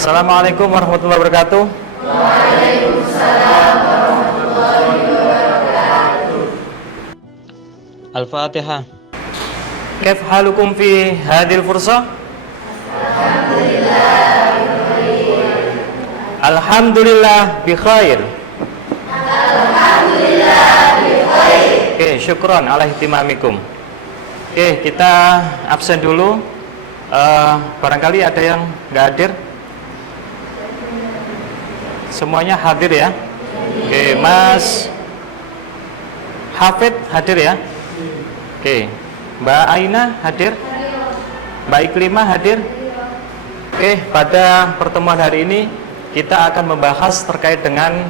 Assalamualaikum warahmatullahi wabarakatuh. Waalaikumsalam warahmatullahi wabarakatuh. Al-Fatihah. Kaif halukum fi hadhil fursah? Alhamdulillah bi khair. Alhamdulillah bi khair. Oke, syukron ala ihtimamikum. Oke, kita absen dulu. Barangkali ada yang nggak hadir. Semuanya hadir ya. Oke, Mas Hafid hadir ya. Oke, Mbak Aina hadir. Mbak Iklimah hadir. Oke, pada pertemuan hari ini kita akan membahas terkait dengan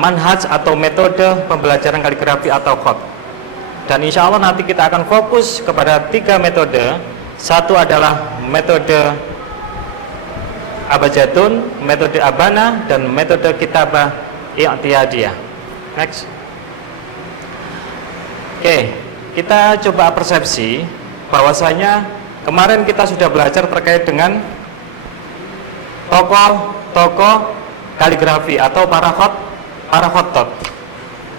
manhaj atau metode pembelajaran kaligrafi atau khat. Dan insya Allah nanti kita akan fokus kepada 3 metode. Satu adalah metode abjadun, metode abana, dan metode kitabah i'tiyadiyah. Next. Oke, kita coba persepsi bahwasanya kemarin kita sudah belajar terkait dengan tokoh kaligrafi atau para khattat.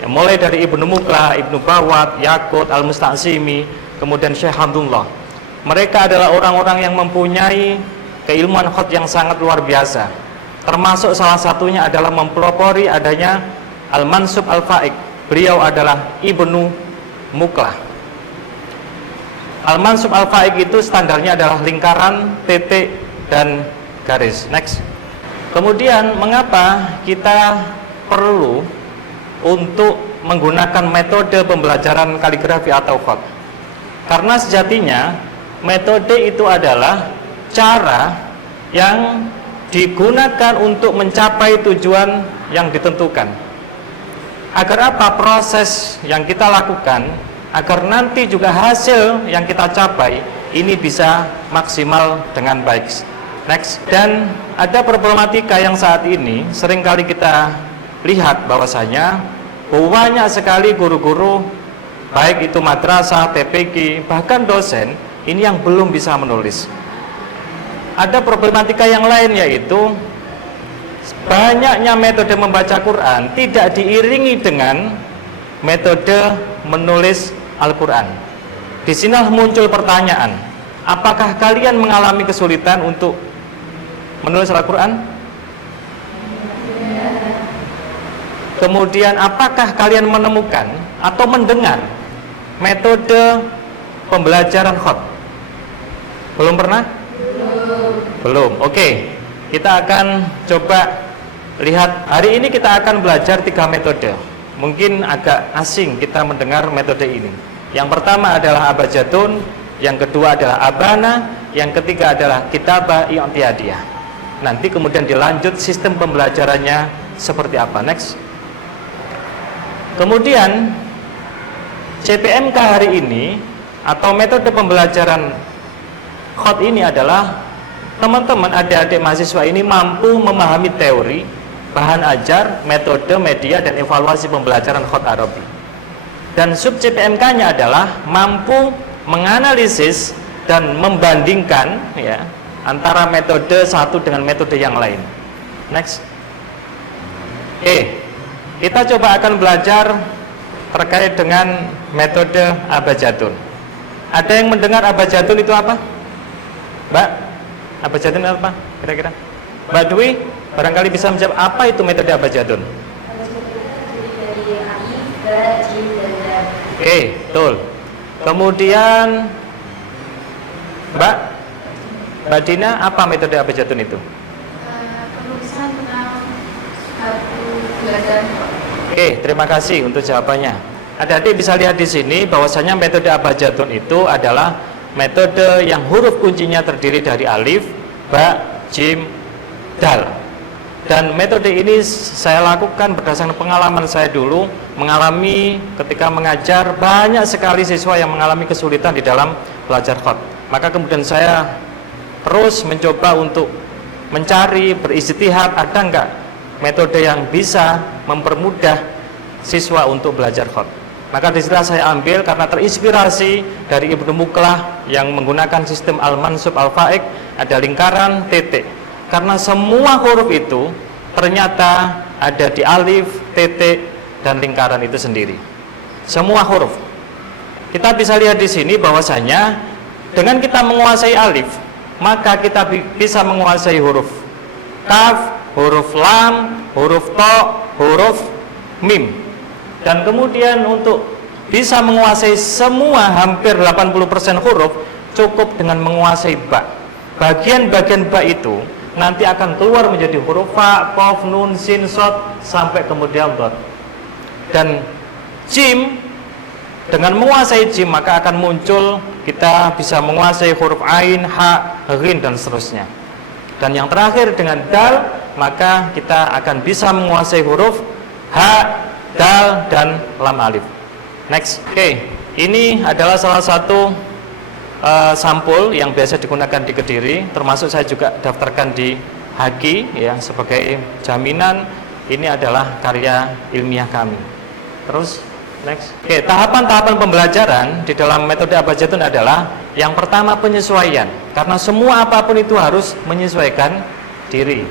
Ya, mulai dari Ibnu Muklah, Ibnu Bawat, Yaqut, Al-Musta'simi, kemudian Syekh Hamdullah. Mereka adalah orang-orang yang mempunyai keilmuan khat yang sangat luar biasa. Termasuk salah satunya adalah mempelopori adanya Al-Mansub Al-Fa'iq. Beliau adalah Ibnu Muklah. Al-Mansub Al-Fa'iq itu standarnya adalah lingkaran, titik, dan garis. Next. Kemudian mengapa kita perlu untuk menggunakan metode pembelajaran kaligrafi atau khat? Karena sejatinya metode itu adalah cara yang digunakan untuk mencapai tujuan yang ditentukan. Agar apa? Proses yang kita lakukan agar nanti juga hasil yang kita capai ini bisa maksimal dengan baik. Next. Dan ada problematika yang saat ini seringkali kita lihat bahwasanya banyak sekali guru-guru baik itu madrasah, TPQ, bahkan dosen ini yang belum bisa menulis. Ada problematika yang lain, yaitu banyaknya metode membaca Quran tidak diiringi dengan metode menulis Al-Quran. Di sini muncul pertanyaan, apakah kalian mengalami kesulitan untuk menulis Al-Quran? Kemudian apakah kalian menemukan atau mendengar metode pembelajaran khat? Belum pernah? Belum. Oke, kita akan coba lihat. Hari ini kita akan belajar 3 metode. Mungkin agak asing kita mendengar metode ini. Yang pertama adalah abjadun, yang kedua adalah abana, yang ketiga adalah kitabah i'tiyadiyah. Nanti kemudian dilanjut sistem pembelajarannya seperti apa. Next. Kemudian CPMK hari ini atau metode pembelajaran khat ini adalah teman-teman adik-adik mahasiswa ini mampu memahami teori, bahan ajar, metode, media, dan evaluasi pembelajaran khat Arabi. Dan sub CPMK-nya adalah mampu menganalisis dan membandingkan ya antara metode satu dengan metode yang lain. Next. Oke, kita coba akan belajar terkait dengan metode abjadun. Ada yang mendengar abjadun itu apa? Mbak, abjadun apa kira-kira? Mbak Dwi, barangkali bisa menjawab apa itu metode abjadun? Oke, betul. Kemudian Mbak Dina, apa metode abjadun itu? Penulisan tentang satu pelajaran. Oke, terima kasih untuk jawabannya. Adik-adik bisa lihat di sini bahwasanya metode abjadun itu adalah metode yang huruf kuncinya terdiri dari alif, ba, jim, dal. Dan metode ini saya lakukan berdasarkan pengalaman saya dulu, mengalami ketika mengajar banyak sekali siswa yang mengalami kesulitan di dalam belajar khat. Maka kemudian saya terus mencoba untuk mencari, berijtihad, ada enggak metode yang bisa mempermudah siswa untuk belajar khat. Maka disitulah saya ambil karena terinspirasi dari Ibnu Muklah yang menggunakan sistem Al-Mansub Al-Fa'iq, ada lingkaran, titik. Karena semua huruf itu ternyata ada di alif, titik, dan lingkaran itu sendiri. Semua huruf. Kita bisa lihat di sini bahwasanya dengan kita menguasai alif, maka kita bisa menguasai huruf kaf, huruf lam, huruf to, huruf mim. Dan kemudian untuk bisa menguasai semua hampir 80% huruf, cukup dengan menguasai ba. Bagian-bagian ba itu nanti akan keluar menjadi huruf fa, qaf, nun, sin, shad sampai kemudian dot. Dan jim, dengan menguasai jim maka akan muncul, kita bisa menguasai huruf ain, ha, ghin, dan seterusnya. Dan yang terakhir dengan dal, maka kita akan bisa menguasai huruf ha, dal, dan lam alif. Next. Oke, ini adalah salah satu sampul yang biasa digunakan di Kediri, termasuk saya juga daftarkan di Haki ya sebagai jaminan ini adalah karya ilmiah kami. Terus next. Oke, tahapan-tahapan pembelajaran di dalam metode Abjadun adalah yang pertama penyesuaian, karena semua apapun itu harus menyesuaikan diri.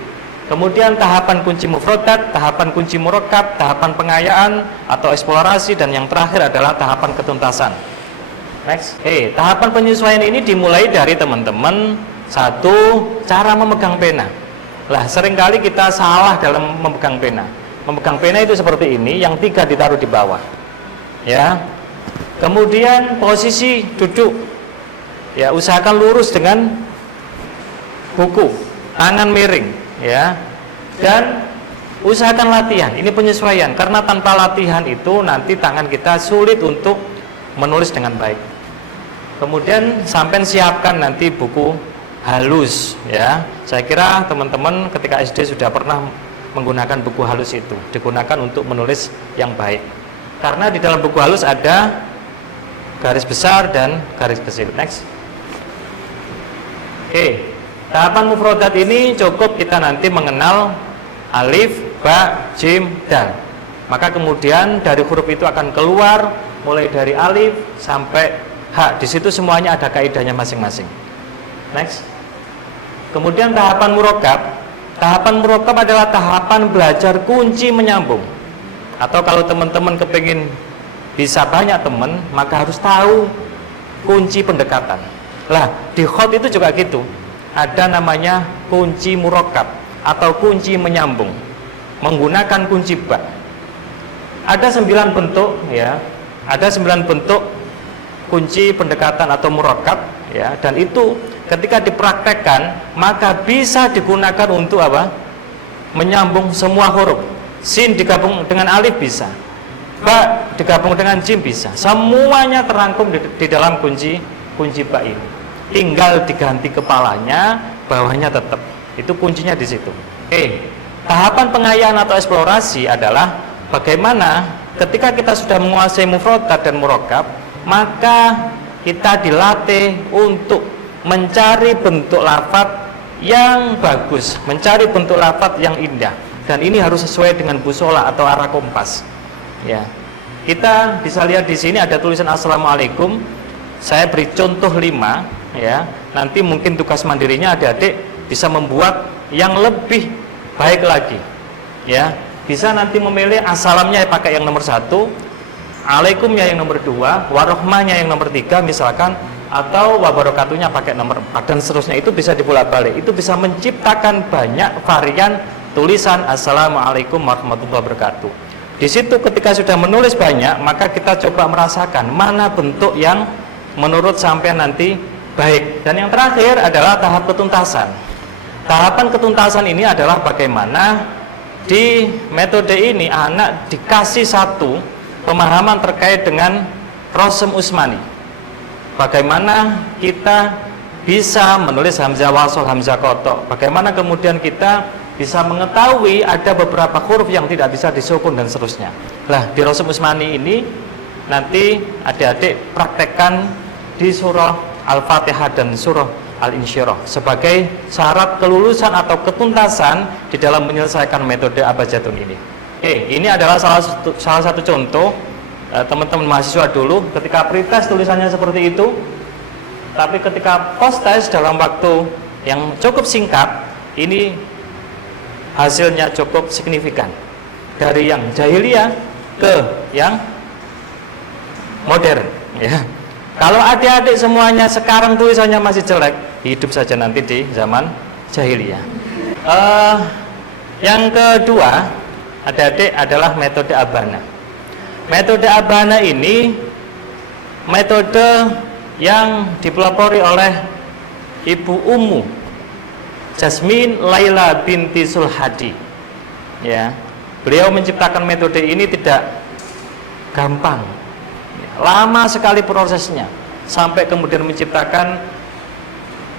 Kemudian tahapan kunci mufradat, tahapan kunci murakkab, tahapan pengayaan atau eksplorasi, dan yang terakhir adalah tahapan ketuntasan. Next. Tahapan penyesuaian ini dimulai dari teman-teman satu, cara memegang pena. Lah, seringkali kita salah dalam memegang pena. Memegang pena itu seperti ini, yang 3 ditaruh di bawah. Ya. Kemudian posisi duduk. Ya, usahakan lurus dengan buku, tangan miring. Ya, dan usahakan latihan. Ini penyesuaian, karena tanpa latihan itu nanti tangan kita sulit untuk menulis dengan baik. Kemudian sampai siapkan nanti buku halus. Ya, saya kira teman-teman ketika SD sudah pernah menggunakan buku halus itu, digunakan untuk menulis yang baik. Karena di dalam buku halus ada garis besar dan garis kecil. Next. Tahapan mufradat ini cukup kita nanti mengenal alif, ba, jim, dal. Maka kemudian dari huruf itu akan keluar mulai dari alif sampai ha. Di situ semuanya ada kaidahnya masing-masing. Next. Kemudian tahapan murakkab. Tahapan murakkab adalah tahapan belajar kunci menyambung. Atau kalau teman-teman kepingin bisa banyak teman, maka harus tahu kunci pendekatan. Lah, di khot itu juga gitu. Ada namanya kunci murakkab atau kunci menyambung menggunakan kunci ba. Ada 9 bentuk ya. Ada 9 bentuk kunci pendekatan atau murakkab ya, dan itu ketika dipraktekkan maka bisa digunakan untuk apa? Menyambung semua huruf. Sin digabung dengan alif bisa. Ba digabung dengan jim bisa. Semuanya terangkum di dalam kunci ba ini. Tinggal diganti kepalanya, bawahnya tetap. Itu kuncinya di situ. Tahapan pengayaan atau eksplorasi adalah bagaimana ketika kita sudah menguasai mufradat dan murakkab, maka kita dilatih untuk mencari bentuk lafaz yang bagus, mencari bentuk lafaz yang indah. Dan ini harus sesuai dengan busola atau arah kompas. Ya. Kita bisa lihat di sini ada tulisan Assalamualaikum. Saya beri contoh 5 ya. Nanti mungkin tugas mandirinya adik-adik bisa membuat yang lebih baik lagi. Ya. Bisa nanti memilih assalamnya pakai yang nomor 1, alaikumnya yang nomor 2, warahmahnya yang nomor 3 misalkan, atau wabarakatuhnya pakai nomor 4 dan seterusnya. Itu bisa dibolak-balik. Itu bisa menciptakan banyak varian tulisan Assalamualaikum warahmatullahi wabarakatuh. Di situ ketika sudah menulis banyak, maka kita coba merasakan mana bentuk yang menurut sampai nanti baik. Dan yang terakhir adalah tahap ketuntasan. Tahapan ketuntasan ini adalah bagaimana di metode ini anak dikasih satu pemahaman terkait dengan Rasm Utsmani. Bagaimana kita bisa menulis hamzah wasol, hamzah kotok. Bagaimana kemudian kita bisa mengetahui ada beberapa huruf yang tidak bisa disukun dan seterusnya. Lah, di Rasm Utsmani ini nanti adik-adik praktekkan di surah Al-Fatihah dan surah Al-Insyirah sebagai syarat kelulusan atau ketuntasan di dalam menyelesaikan metode Abjadun ini. Ini adalah salah satu contoh teman-teman mahasiswa dulu ketika pretest tulisannya seperti itu, tapi ketika post test dalam waktu yang cukup singkat ini hasilnya cukup signifikan dari yang jahiliyah ke yang modern, ya. Kalau adik-adik semuanya sekarang tulisannya masih jelek, hidup saja nanti di zaman jahiliyah. Yang kedua, adik-adik, adalah metode Abana. Metode Abana ini metode yang dipelopori oleh Ibu Ummu Jasmin Laila binti Sulhadi, ya. Beliau menciptakan metode ini tidak gampang, lama sekali prosesnya, sampai kemudian menciptakan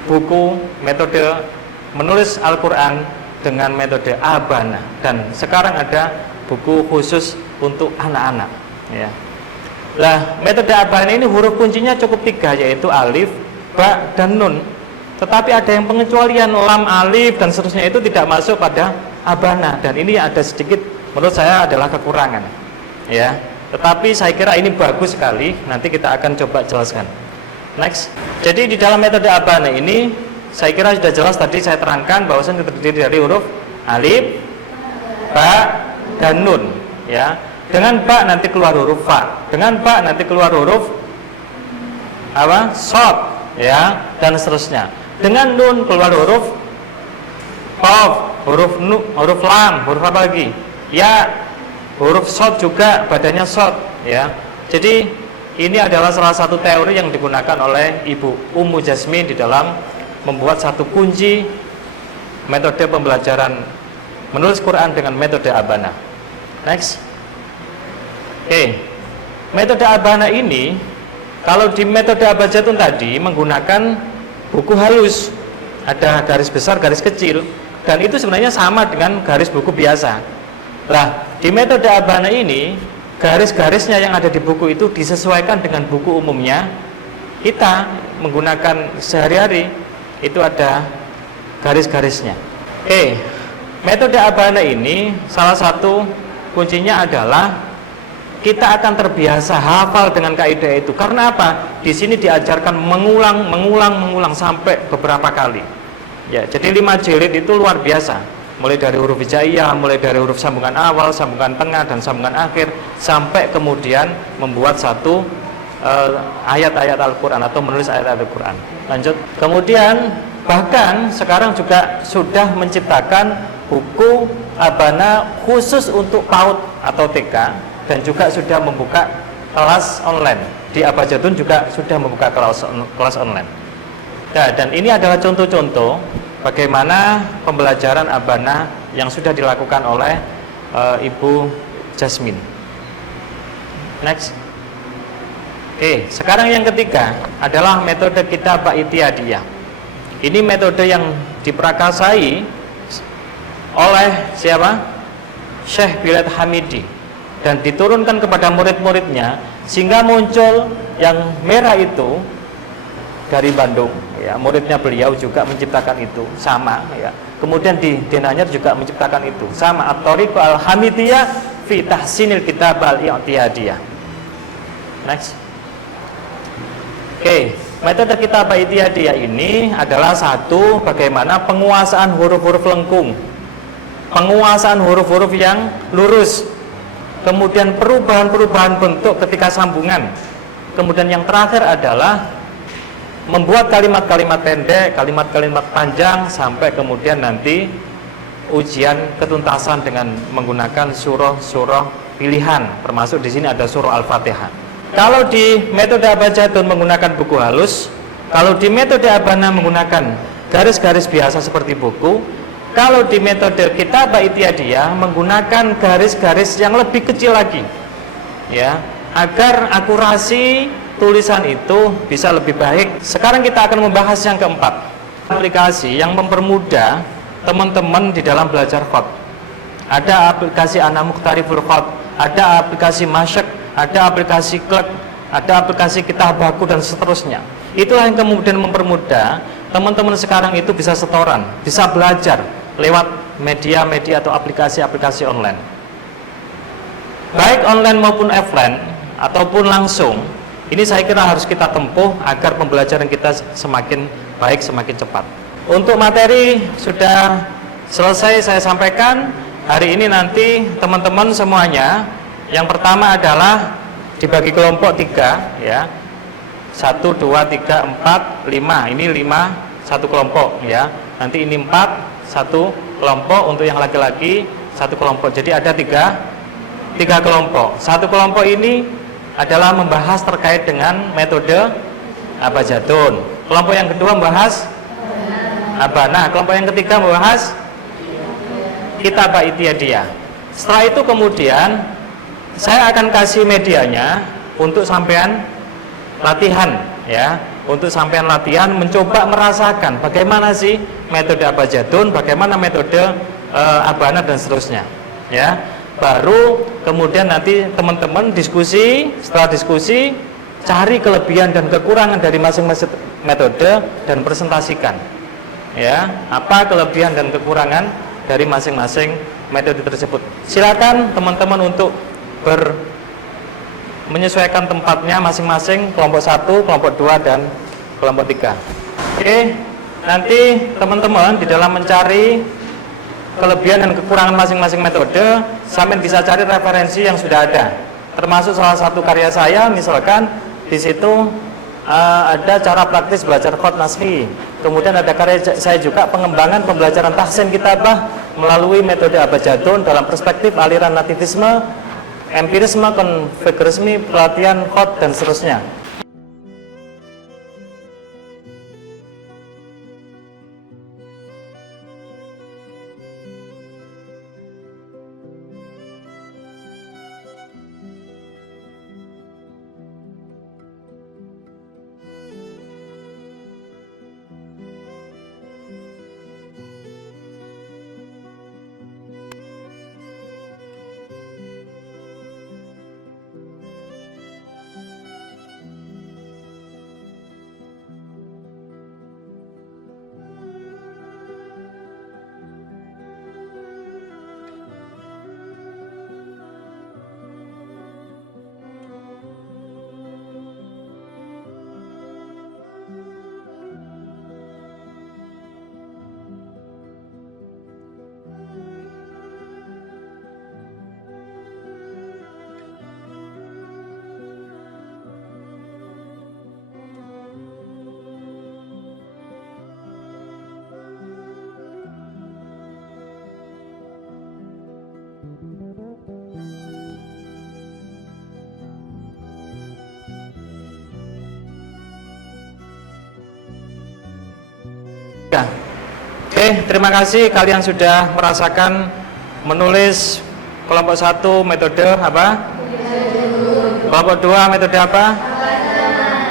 buku metode menulis Al-Quran dengan metode Abana, dan sekarang ada buku khusus untuk anak-anak, ya. Lah, metode Abana ini huruf kuncinya cukup 3, yaitu alif, ba, dan nun. Tetapi ada yang pengecualian, lam, alif, dan seterusnya itu tidak masuk pada Abana, dan ini ada sedikit menurut saya adalah kekurangan, ya. Tetapi saya kira ini bagus sekali, nanti kita akan coba jelaskan. Next. Jadi di dalam metode Abana ini saya kira sudah jelas, tadi saya terangkan bahwasanya terdiri dari huruf alif, ba, dan nun, ya. Dengan ba nanti keluar huruf fa, dengan ba nanti keluar huruf apa? Shad, ya, dan seterusnya. Dengan nun keluar huruf qaf, huruf nu, huruf lam, huruf apa lagi? Ya, huruf shad juga badannya shad, ya. Jadi ini adalah salah satu teori yang digunakan oleh Ibu Ummu Jasmin di dalam membuat satu kunci metode pembelajaran menulis Quran dengan metode Abana. Next. Oke. Metode Abana ini, kalau di metode Abjadun tadi menggunakan buku halus, ada garis besar, garis kecil, dan itu sebenarnya sama dengan garis buku biasa. Nah, di metode Abana ini garis-garisnya yang ada di buku itu disesuaikan dengan buku umumnya. Kita menggunakan sehari-hari itu ada garis-garisnya. Oke, metode Abana ini salah satu kuncinya adalah kita akan terbiasa hafal dengan kaidah itu. Karena apa? Di sini diajarkan mengulang sampai beberapa kali. Ya, jadi 5 jilid itu luar biasa. Mulai dari huruf hijaiyah, mulai dari huruf sambungan awal, sambungan tengah, dan sambungan akhir, sampai kemudian membuat satu ayat-ayat Al-Quran atau menulis ayat Al-Quran. Lanjut. Kemudian bahkan sekarang juga sudah menciptakan buku Abana khusus untuk PAUD atau TK, dan juga sudah membuka kelas online. Di Abjadun juga sudah membuka kelas online. Nah, dan ini adalah contoh-contoh bagaimana pembelajaran Abana yang sudah dilakukan oleh Ibu Jasmin. Next. Oke, sekarang yang ketiga adalah metode Kitabah I'tiadiyah. Ini metode yang diprakasai oleh siapa? Syekh Bilal Hamidi, dan diturunkan kepada murid-muridnya, sehingga muncul yang merah itu dari Bandung, ya. Muridnya beliau juga menciptakan itu sama, ya. Kemudian di Denanyar juga menciptakan itu sama, At-Thariqah Al-Hamidiyah fi Tahsinil Kitabah I'tiadiyah. Next. Oke, metode Kitabah I'tiadiyah ini adalah satu, bagaimana penguasaan huruf-huruf lengkung, penguasaan huruf-huruf yang lurus, kemudian perubahan-perubahan bentuk ketika sambungan. Kemudian yang terakhir adalah membuat kalimat-kalimat pendek, kalimat-kalimat panjang, sampai kemudian nanti ujian ketuntasan dengan menggunakan surah-surah pilihan, termasuk di sini ada surah Al-Fatihah. Kalau di metode Abjadun menggunakan buku halus, kalau di metode Abana menggunakan garis-garis biasa seperti buku, kalau di metode Kitabah I'tiadiyah menggunakan garis-garis yang lebih kecil lagi, ya, agar akurasi tulisan itu bisa lebih baik. Sekarang kita akan membahas yang keempat, aplikasi yang mempermudah teman-teman di dalam belajar khat. Ada aplikasi Ana Mukhtariful Khat, ada aplikasi Masyak, ada aplikasi Klek, ada aplikasi Kitabaku, dan seterusnya. Itulah yang kemudian mempermudah teman-teman sekarang itu bisa setoran, bisa belajar lewat media-media atau aplikasi-aplikasi online, baik online maupun offline ataupun langsung. Ini saya kira harus kita tempuh agar pembelajaran kita semakin baik, semakin cepat. Untuk materi sudah selesai saya sampaikan. Hari ini nanti teman-teman semuanya, yang pertama adalah dibagi kelompok 3 ya. 1, 2, 3, 4, 5. Ini 5 satu kelompok ya. Nanti ini 4 satu kelompok, untuk yang laki-laki satu kelompok. Jadi ada tiga kelompok. Satu kelompok ini adalah membahas terkait dengan metode Abajadun. Kelompok yang kedua membahas Abana. Kelompok yang ketiga membahas Kitabah Ityadiyah. Setelah itu kemudian saya akan kasih medianya untuk sampean latihan ya, untuk sampean latihan mencoba merasakan bagaimana sih metode Abajadun, bagaimana metode Abana dan seterusnya ya. Baru kemudian nanti teman-teman diskusi, setelah diskusi cari kelebihan dan kekurangan dari masing-masing metode dan presentasikan ya, apa kelebihan dan kekurangan dari masing-masing metode tersebut. Silakan teman-teman untuk menyesuaikan tempatnya masing-masing, kelompok 1, kelompok 2 dan kelompok 3. Oke, nanti teman-teman di dalam mencari kelebihan dan kekurangan masing-masing metode, sampai bisa cari referensi yang sudah ada. Termasuk salah satu karya saya, misalkan di situ ada cara praktis belajar khot nasfi. Kemudian ada karya saya juga pengembangan pembelajaran tahsin kitabah melalui metode Abajadun dalam perspektif aliran nativisme, empirisme, konfigurisme, pelatihan khot dan seterusnya. Ya. Oke, terima kasih kalian sudah merasakan menulis kelompok 1 metode apa? Kelompok 2 metode apa?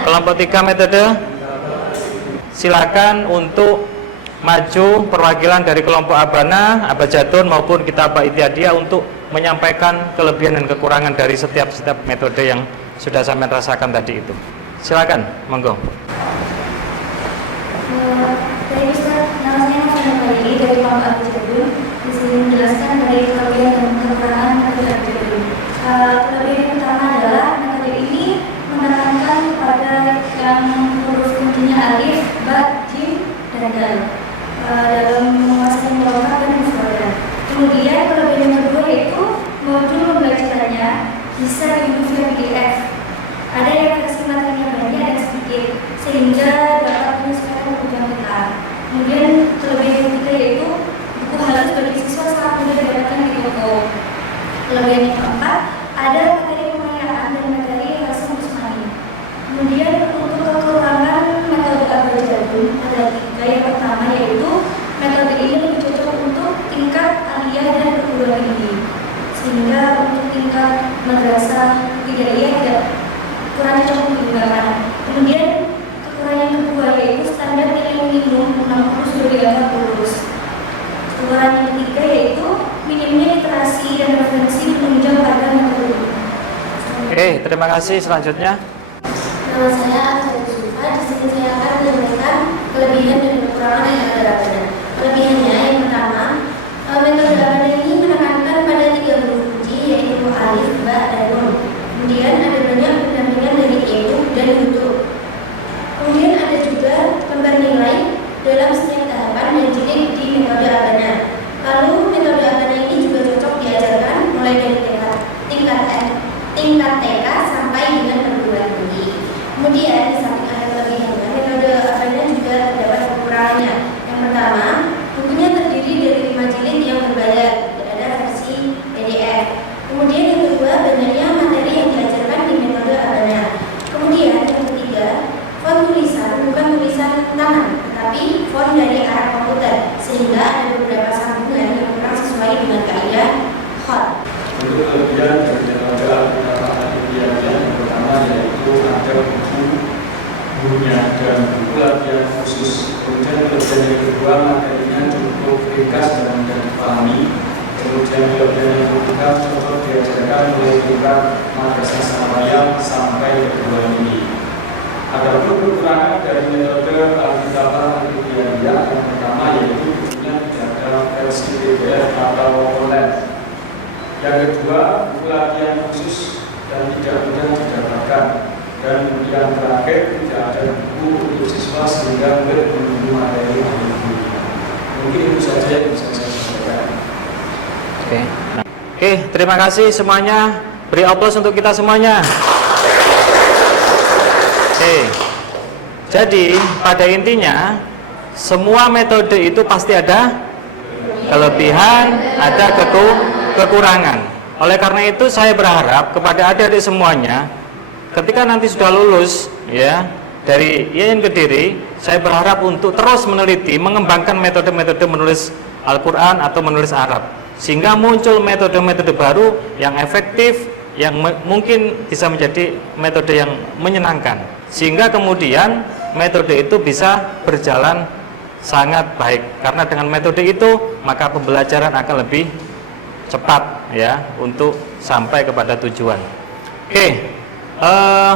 Kelompok 3 metode? Silakan untuk maju perwakilan dari kelompok Abana, Abajadun maupun Kitabah Ityadiyah untuk menyampaikan kelebihan dan kekurangan dari setiap metode yang sudah sampean rasakan tadi itu. Silakan, monggo. Dari Ustaz, nama saya Nafisa Khalili dari kelompok Abajadun. Di sini menjelaskan dari kelebihan dan kekurangan metode Abajadun. Kelebihan yang pertama adalah metode ini menekankan pada yang huruf kuncinya alif, ba, jim, dan dal dalam menguasai murokat dan mufradat. Kemudian kelebihan yang kedua yaitu modul pembelajarannya bisa diunduh via PDF. Ada yang versi materinya banyak dan sedikit sehingga dapat menyesuaikan kebutuhan kita. Kemudian kelebihan yang ketiga yaitu buku halus bagi siswa sangat mudah didapatkan di toko. Kelebihan yang keempat ada materi pemeliharaan dan materi hasil musmani. Kemudian untuk kekurangan metode Abajadun ada 3. Yang pertama yaitu metode ini lebih cocok untuk tingkat aliyah dan perguruan tinggi, sehingga untuk tingkat madrasah ibtidaiyah tidak kurang cocok untuk digunakan. Kemudian kekurangan yang kedua yaitu standar nilai minimum 60 sudah di atas lulus. Kekurangan yang ketiga yaitu minimnya literasi dan referensi menunjang pada metode ini. Oke, terima kasih. Selanjutnya. Nama saya Azhar Yusufa. Di sini saya akan menyampaikan kelebihan dan kekurangan yang ada pada. Kelebihannya yang pertama, metode Abana ini menekankan pada 3 huruf kunci yaitu alif, ba, dan nun. Kemudian ada banyak pendampingan dari ibu dan huruf. Kemudian ada juga lembar nilai dalam setiap tahap. Untuk kelebihan dari metode Al-Quran yang pertama yaitu ada bukunya dan buku latihan khusus. Kemudian kelebihan yang kedua, materinya cukup ringkas dan mudah dipahami. Kemudian kelebihan yang ketiga, contoh diajarkan mulai tingkat madrasah sanawiyah sampai kedua ini. Ada pun kekurangan dari metode Al-Kitabah Al-Qur'aniyah yang pertama yaitu bukunya tidak ada versi PDF atau online. Yang kedua, buku latihan khusus dan tidak mudah didapatkan. Dan yang terakhir, tidak ada buku untuk siswa sehingga murid menunggu materi yang diberikan. Mungkin itu saja yang bisa saya sampaikan. Oke, terima kasih semuanya. Beri aplaus untuk kita semuanya. Oke, jadi pada intinya semua metode itu pasti ada kelebihan, ada kekurangan. Oleh karena itu saya berharap kepada adik-adik semuanya, ketika nanti sudah lulus ya dari IAIN Kediri, saya berharap untuk terus meneliti, mengembangkan metode-metode menulis Al-Quran atau menulis Arab, sehingga muncul metode-metode baru yang efektif, yang mungkin bisa menjadi metode yang menyenangkan, sehingga kemudian metode itu bisa berjalan sangat baik. Karena dengan metode itu maka pembelajaran akan lebih cepat ya untuk sampai kepada tujuan. Oke,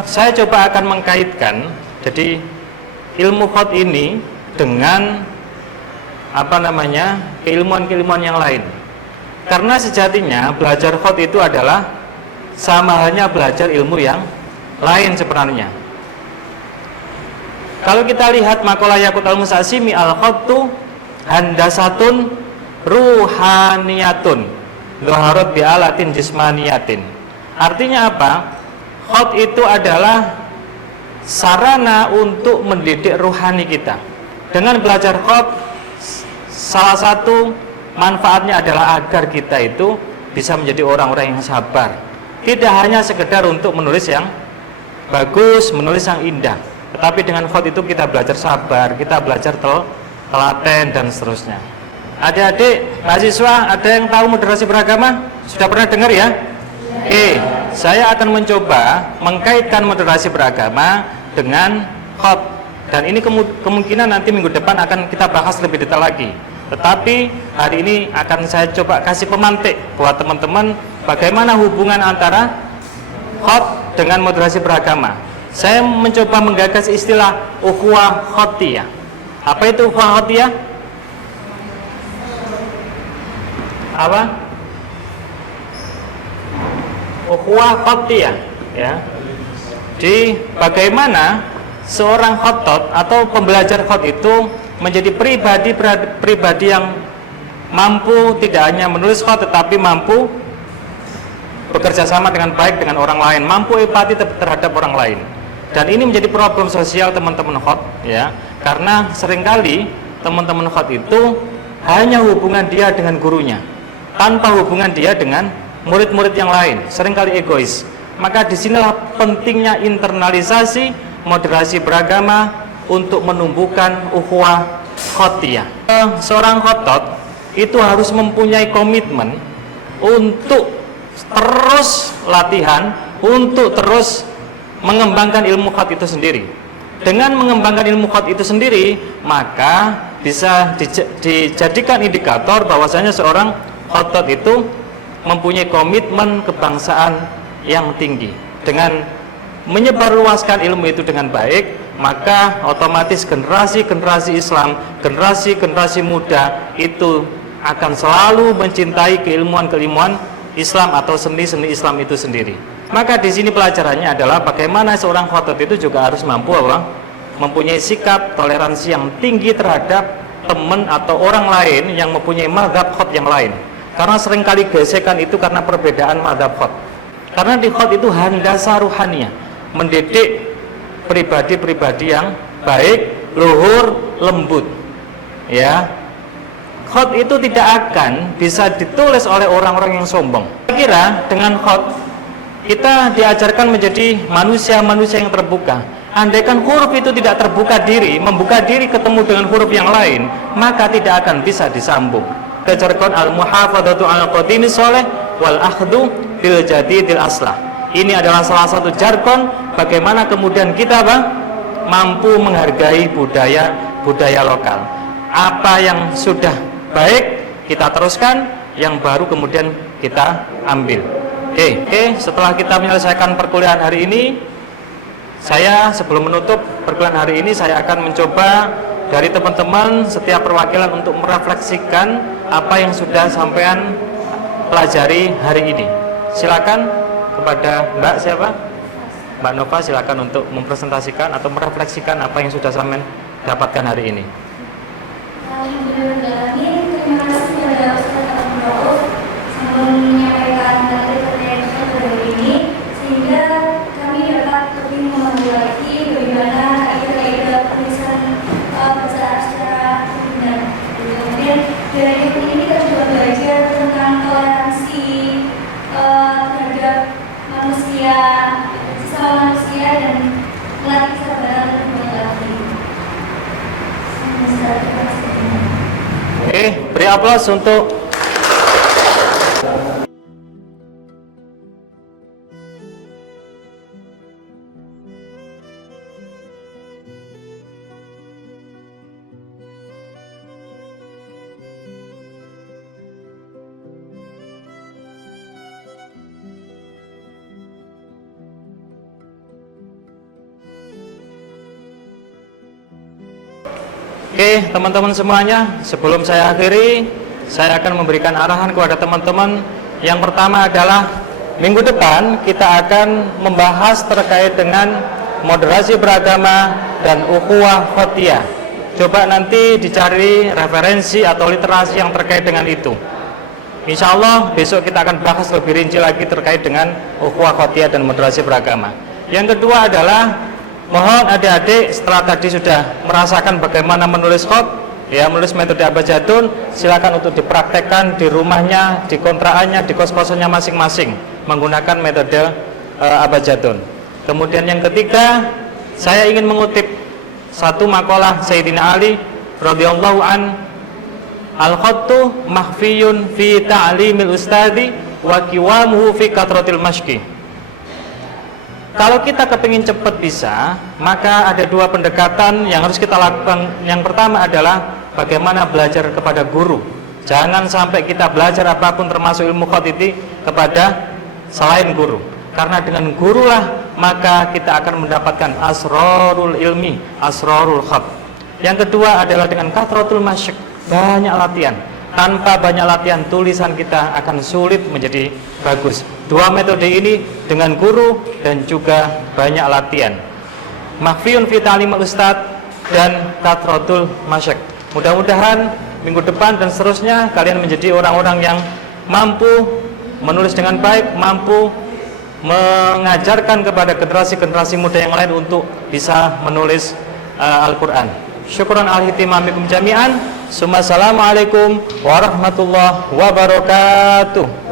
saya coba akan mengkaitkan jadi ilmu khat ini dengan keilmuan-keilmuan yang lain. Karena sejatinya belajar khat itu adalah sama halnya belajar ilmu yang lain sebenarnya. Kalau kita lihat makalah Yaqut al-Mustasimi, al-khattu handasatun ruhaniyatun dhaharat bi'alatin jismaniyatin. Artinya apa? Khat itu adalah sarana untuk mendidik ruhani kita. Dengan belajar khat, salah satu manfaatnya adalah agar kita itu bisa menjadi orang-orang yang sabar. Tidak hanya sekedar untuk menulis yang bagus, menulis yang indah, tetapi dengan khat itu kita belajar sabar, kita belajar telaten dan seterusnya. Adik-adik mahasiswa, ada yang tahu moderasi beragama? Sudah pernah dengar ya? Oke, saya akan mencoba mengkaitkan moderasi beragama dengan khat, dan ini kemungkinan nanti minggu depan akan kita bahas lebih detail lagi. Tetapi hari ini akan saya coba kasih pemantik buat teman-teman bagaimana hubungan antara khat dengan moderasi beragama. Saya mencoba menggagas istilah ukhuwah khatiyah. Apa itu ukhuwah khatiyah? Apa? Ukhuwah khatiyah ya. Jadi bagaimana seorang khattat atau pembelajar khat itu menjadi pribadi yang mampu tidak hanya menulis khat tetapi mampu bekerja sama dengan baik dengan orang lain, mampu empati terhadap orang lain. Dan ini menjadi problem sosial teman-teman khat ya, karena seringkali teman-teman khat itu hanya hubungan dia dengan gurunya, tanpa hubungan dia dengan murid-murid yang lain, seringkali egois. Maka disinilah pentingnya internalisasi moderasi beragama untuk menumbuhkan ukhuwah khatiyah. Seorang khattat itu harus mempunyai komitmen untuk terus latihan, untuk terus mengembangkan ilmu khat itu sendiri. Dengan mengembangkan ilmu khat itu sendiri, maka bisa dijadikan indikator bahwasanya seorang khattat itu mempunyai komitmen kebangsaan yang tinggi. Dengan menyebarluaskan ilmu itu dengan baik, maka otomatis generasi-generasi Islam, generasi-generasi muda itu akan selalu mencintai keilmuan-keilmuan Islam atau seni-seni Islam itu sendiri. Maka di sini pelajarannya adalah bagaimana seorang khattat itu juga harus mampu mempunyai sikap toleransi yang tinggi terhadap teman atau orang lain yang mempunyai mazhab khat yang lain. Karena seringkali gesekan itu karena perbedaan mazhab khat. Karena di khat itu handasa ruhaniyah, mendidik pribadi-pribadi yang baik, luhur, lembut. Ya, khat itu tidak akan bisa ditulis oleh orang-orang yang sombong. Saya kira dengan khat kita diajarkan menjadi manusia-manusia yang terbuka. Andaikan huruf itu tidak terbuka diri, membuka diri ketemu dengan huruf yang lain, maka tidak akan bisa disambung. Kejargon al-muhafadzatu al-qadimi soleh wal akhdhu bil jadidil aslah. Ini adalah salah satu jargon bagaimana kemudian kita mampu menghargai budaya lokal. Apa yang sudah baik kita teruskan, yang baru kemudian kita ambil. Oke, setelah kita menyelesaikan perkuliahan hari ini, saya sebelum menutup perkuliahan hari ini, saya akan mencoba dari teman-teman setiap perwakilan untuk merefleksikan apa yang sudah sampean pelajari hari ini. Silakan kepada Mbak siapa? Mbak Nova, silakan untuk mempresentasikan atau merefleksikan apa yang sudah sampean dapatkan hari ini. Alhamdulillah, terima kasih kepada Ustaz Abdul Rauf sebelum menyampaikan materi yang sudah hari ini, sehingga kami dapat lebih memahami lagi bagaimana kaidah tulisan bahasa secara benar. Kemudian dari ini kita juga belajar tentang toleransi terhadap manusia, sesama manusia, dan melatih kesabaran untuk mengetahui. Oke, beri aplaus untuk Oke, teman-teman semuanya, sebelum saya akhiri, saya akan memberikan arahan kepada teman-teman. Yang pertama adalah minggu depan kita akan membahas terkait dengan moderasi beragama dan ukhuwah khotiyyah. Coba nanti dicari referensi atau literasi yang terkait dengan itu. Insya Allah besok kita akan bahas lebih rinci lagi terkait dengan ukhuwah khotiyyah dan moderasi beragama. Yang kedua adalah mohon adik-adik setelah tadi sudah merasakan bagaimana menulis khat, ya menulis metode abjadun, silakan untuk dipraktekkan di rumahnya, di kontraannya, di kos-kosannya masing-masing menggunakan metode abjadun. Kemudian yang ketiga, saya ingin mengutip satu makalah Sayyidina Ali radhiyallahu an, al-khattu mahfiyun fi ta'limil ustadi wa qiwamuhu fi katratil mashki. Kalau kita kepingin cepat bisa, maka ada dua pendekatan yang harus kita lakukan. Yang pertama adalah bagaimana belajar kepada guru. Jangan sampai kita belajar apapun termasuk ilmu khat itu kepada selain guru. Karena dengan gurulah maka kita akan mendapatkan asrarul ilmi, asrarul khat. Yang kedua adalah dengan kathratul masyq, banyak latihan. Tanpa banyak latihan, tulisan kita akan sulit menjadi bagus. Dua metode ini dengan guru dan juga banyak latihan. Mahfiyun fi ta'limil ustad dan kathratul masyq. Mudah-mudahan minggu depan dan seterusnya kalian menjadi orang-orang yang mampu menulis dengan baik, mampu mengajarkan kepada generasi-generasi muda yang lain untuk bisa menulis Al-Quran. Syukran al-hitimamikum jami'an. Assalamualaikum warahmatullahi wabarakatuh.